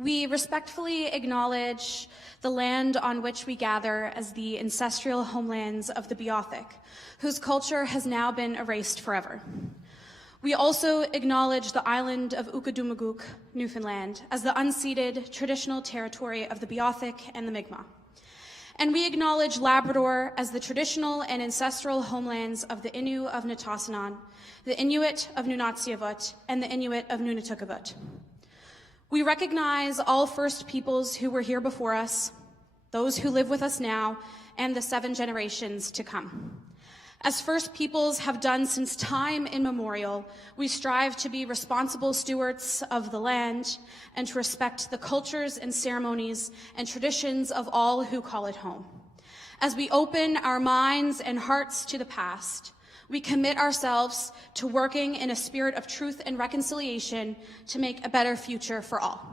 We respectfully acknowledge the land on which we gather as the ancestral homelands of the Beothuk, whose culture has now been erased forever. We also acknowledge the island of Ukadumaguk, Newfoundland, as the unceded traditional territory of the Beothuk and the Mi'kmaq. And we acknowledge Labrador as the traditional and ancestral homelands of the Innu of Nitassinan, the Inuit of Nunatsiavut, and the Inuit of Nunatukavut. We recognize all First Peoples who were here before us, those who live with us now, and the 7 generations to come. As First Peoples have done since time immemorial, we strive to be responsible stewards of the land and to respect the cultures and ceremonies and traditions of all who call it home. As we open our minds and hearts to the past, we commit ourselves to working in a spirit of truth and reconciliation to make a better future for all.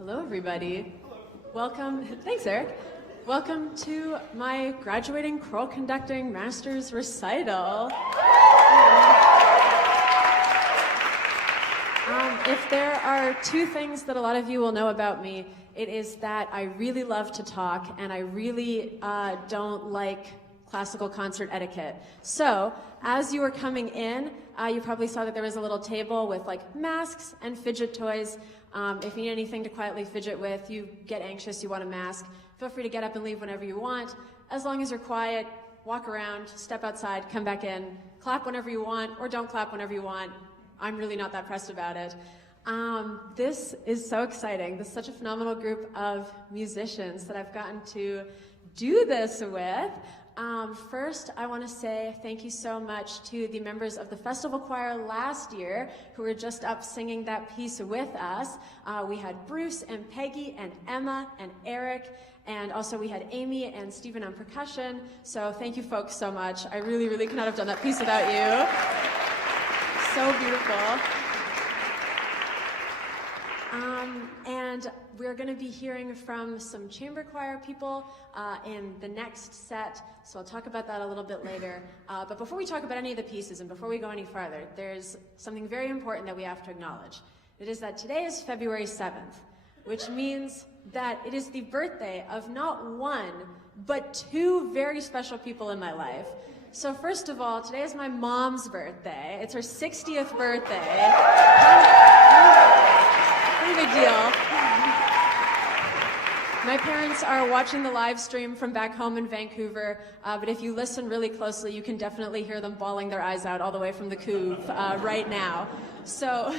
Hello, everybody. Welcome. Thanks, Eric. Welcome to my graduating choral conducting master's recital. If there are two things that a lot of you will know about me, it is that I really love to talk and I really don't like classical concert etiquette. So, as you were coming in, you probably saw that there was a little table with like masks and fidget toys. If you need anything to quietly fidget with, you get anxious, you want a mask, feel free to get up and leave whenever you want. As long as you're quiet, walk around, step outside, come back in, clap whenever you want, or don't clap whenever you want. I'm really not that pressed about it. This is so exciting. This is such a phenomenal group of musicians that I've gotten to do this with. First, I want to say thank you so much to the members of the festival choir last year who were just up singing that piece with us. We had Bruce and Peggy and Emma and Eric, and also we had Amy and Stephen on percussion. So thank you folks so much. I really, really could not have done that piece without you. So beautiful. And we're going to be hearing from some chamber choir people in the next set, so I'll talk about that a little bit later. But before we talk about any of the pieces and before we go any farther, there's something very important that we have to acknowledge. It is that today is February 7th, which means that it is the birthday of not one, but two very special people in my life. So first of all, today is my mom's birthday. It's her 60th birthday. Pretty big deal. My parents are watching the live stream from back home in Vancouver, but if you listen really closely, you can definitely hear them bawling their eyes out all the way from the couve right now. So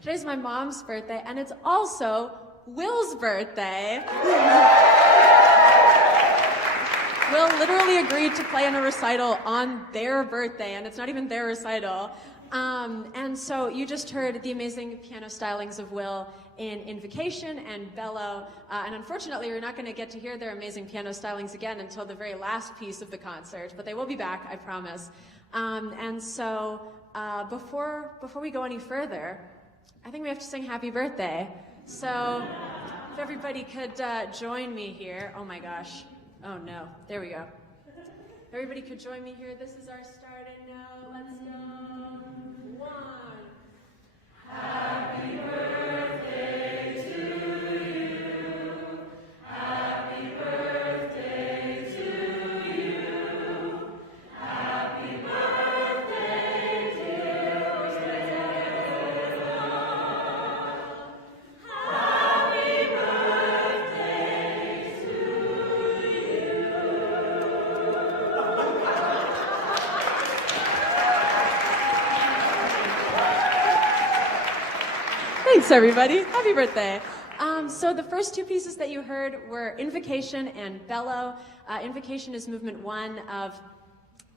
today's my mom's birthday, and it's also Will's birthday. Will literally agreed to play in a recital on their birthday, and it's not even their recital. And so you just heard the amazing piano stylings of Will in Invocation and Bellow, and unfortunately you're not going to get to hear their amazing piano stylings again until the very last piece of the concert, but they will be back, I promise. And so before we go any further, I think we have to sing Happy Birthday. So if everybody could join me here. Oh my gosh. Oh no, there we go. Everybody could join me here. This is our start, and now let's go. 1. Happy birthday to you. Happy birthday to you. Happy birthday, dear Will. Happy birthday to you. Thanks, everybody. Happy birthday. So the first two pieces that you heard were Invocation and Bellow. Invocation is movement 1 of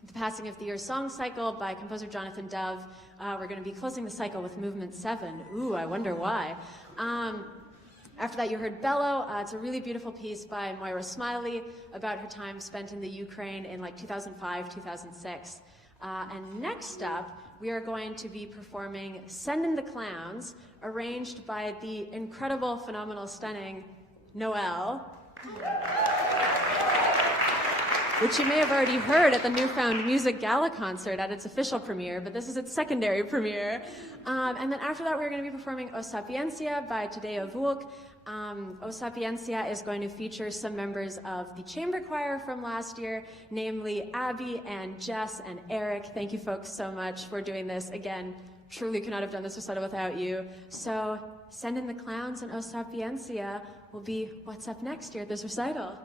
the Passing of the Year song cycle by composer Jonathan Dove. We're going to be closing the cycle with movement 7. Ooh, I wonder why. After that, you heard Bellow. It's a really beautiful piece by Moira Smiley about her time spent in the Ukraine in like 2005, 2006. And next up, we are going to be performing Send in the Clowns, arranged by the incredible, phenomenal, stunning Noel, which you may have already heard at the Newfound Music Gala concert at its official premiere, but this is its secondary premiere. And then after that, we're going to be performing O Sapientia by Tadeja Vulc. O Sapientia is going to feature some members of the chamber choir from last year, namely Abby and Jess and Eric. Thank you folks so much for doing this. Again, truly could not have done this recital without you. So Send in the Clowns and O Sapientia will be what's up next year at this recital.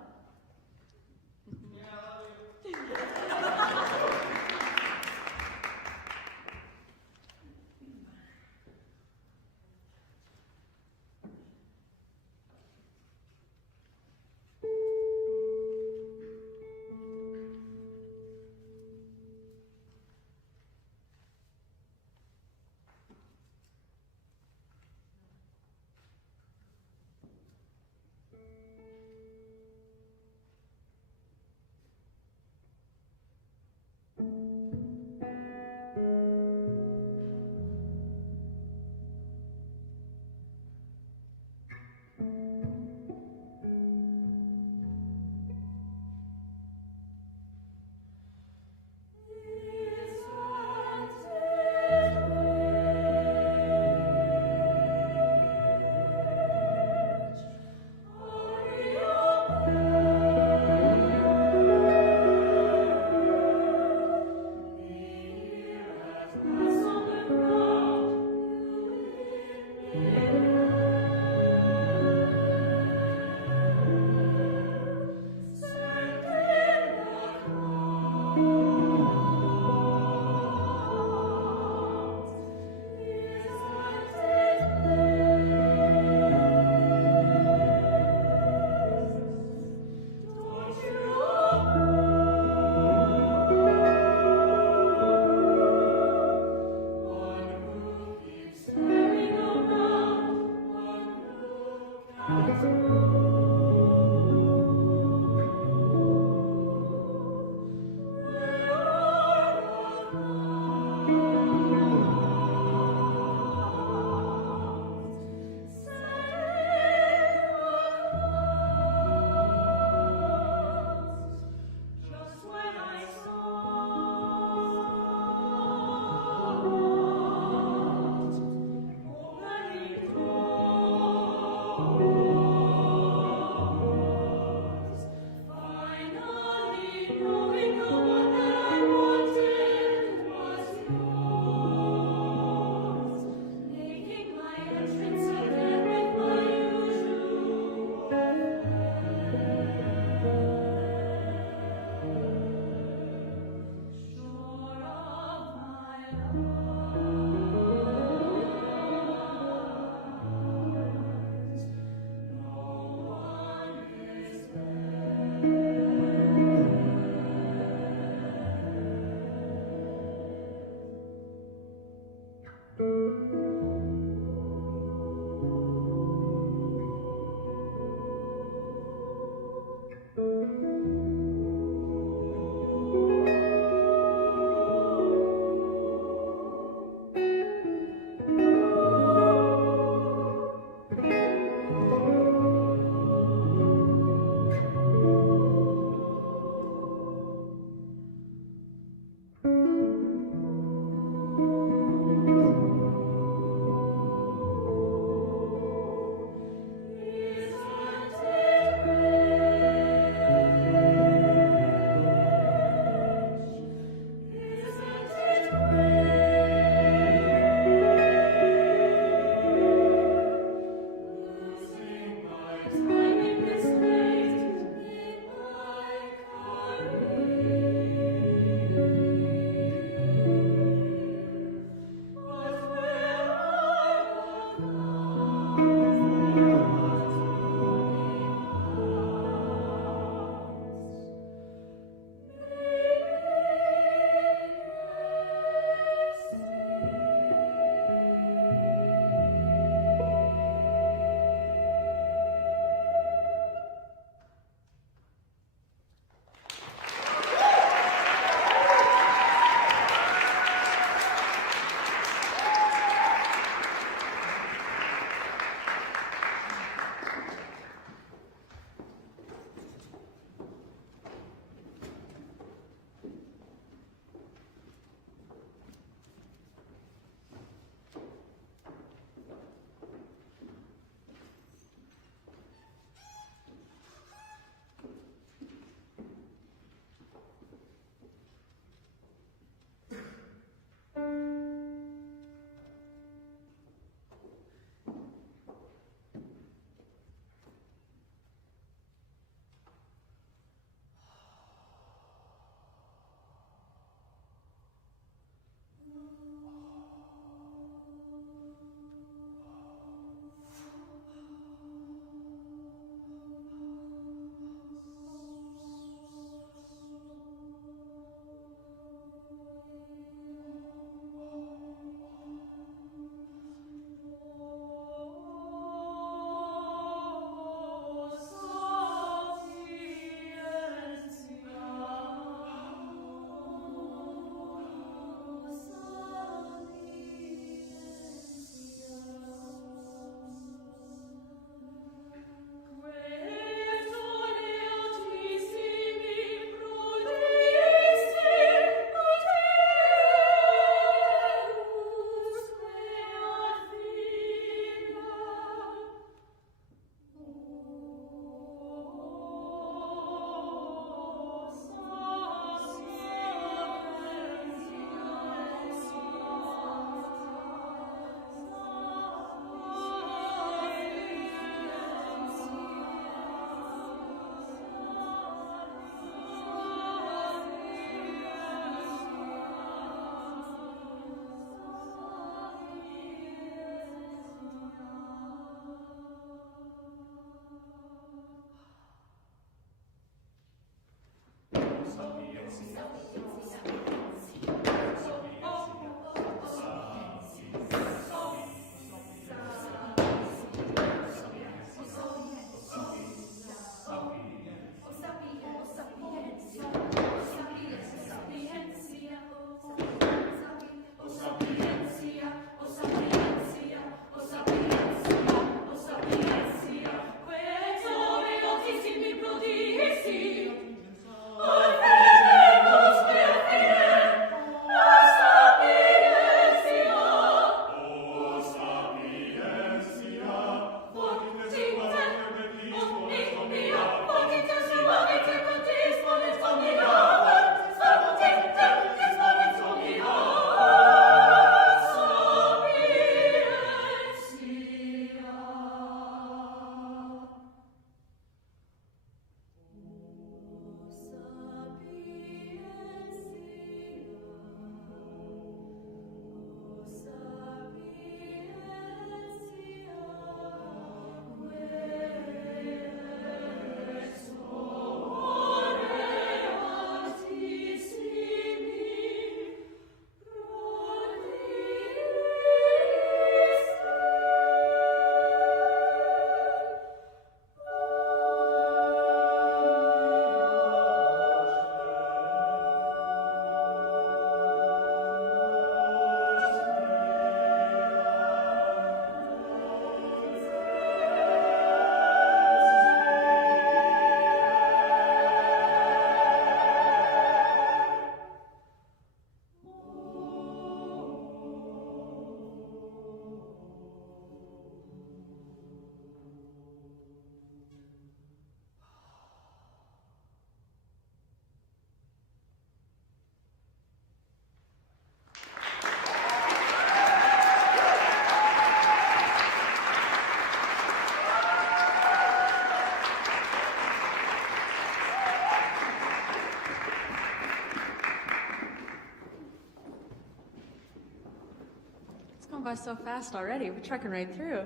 by so fast already. We're trucking right through.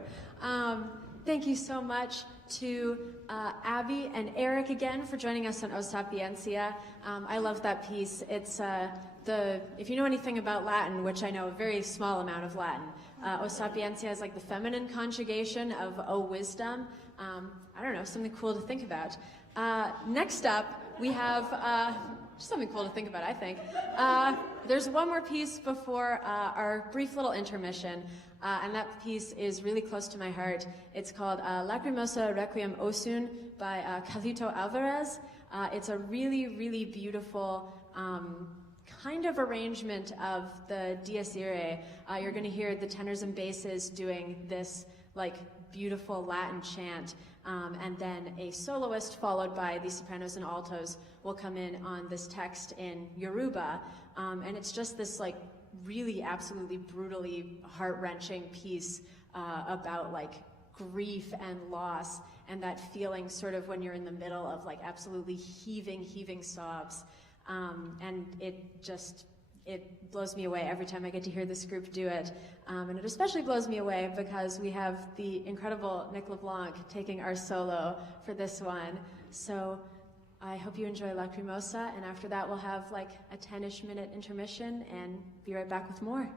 Thank you so much to Abby and Eric again for joining us on O Sapientia. I love that piece. It's if you know anything about Latin, which I know a very small amount of Latin, O Sapientia is like the feminine conjugation of O Wisdom. I don't know, something cool to think about. Next up, we have just something cool to think about, I think. There's one more piece before our brief little intermission, and that piece is really close to my heart. It's called Lacrimosa, Requiem, Osún by Calixto Álvarez. It's a really, really beautiful kind of arrangement of the Dies Irae. You're going to hear the tenors and basses doing this like beautiful Latin chant, and then a soloist followed by the sopranos and altos will come in on this text in Yoruba, and it's just this like really absolutely brutally heart-wrenching piece about like grief and loss and that feeling sort of when you're in the middle of like absolutely heaving sobs, and it blows me away every time I get to hear this group do it. And it especially blows me away because we have the incredible Nick Leblanc taking our solo for this one. So I hope you enjoy Lacrimosa, and after that we'll have like a 10-ish minute intermission and be right back with more.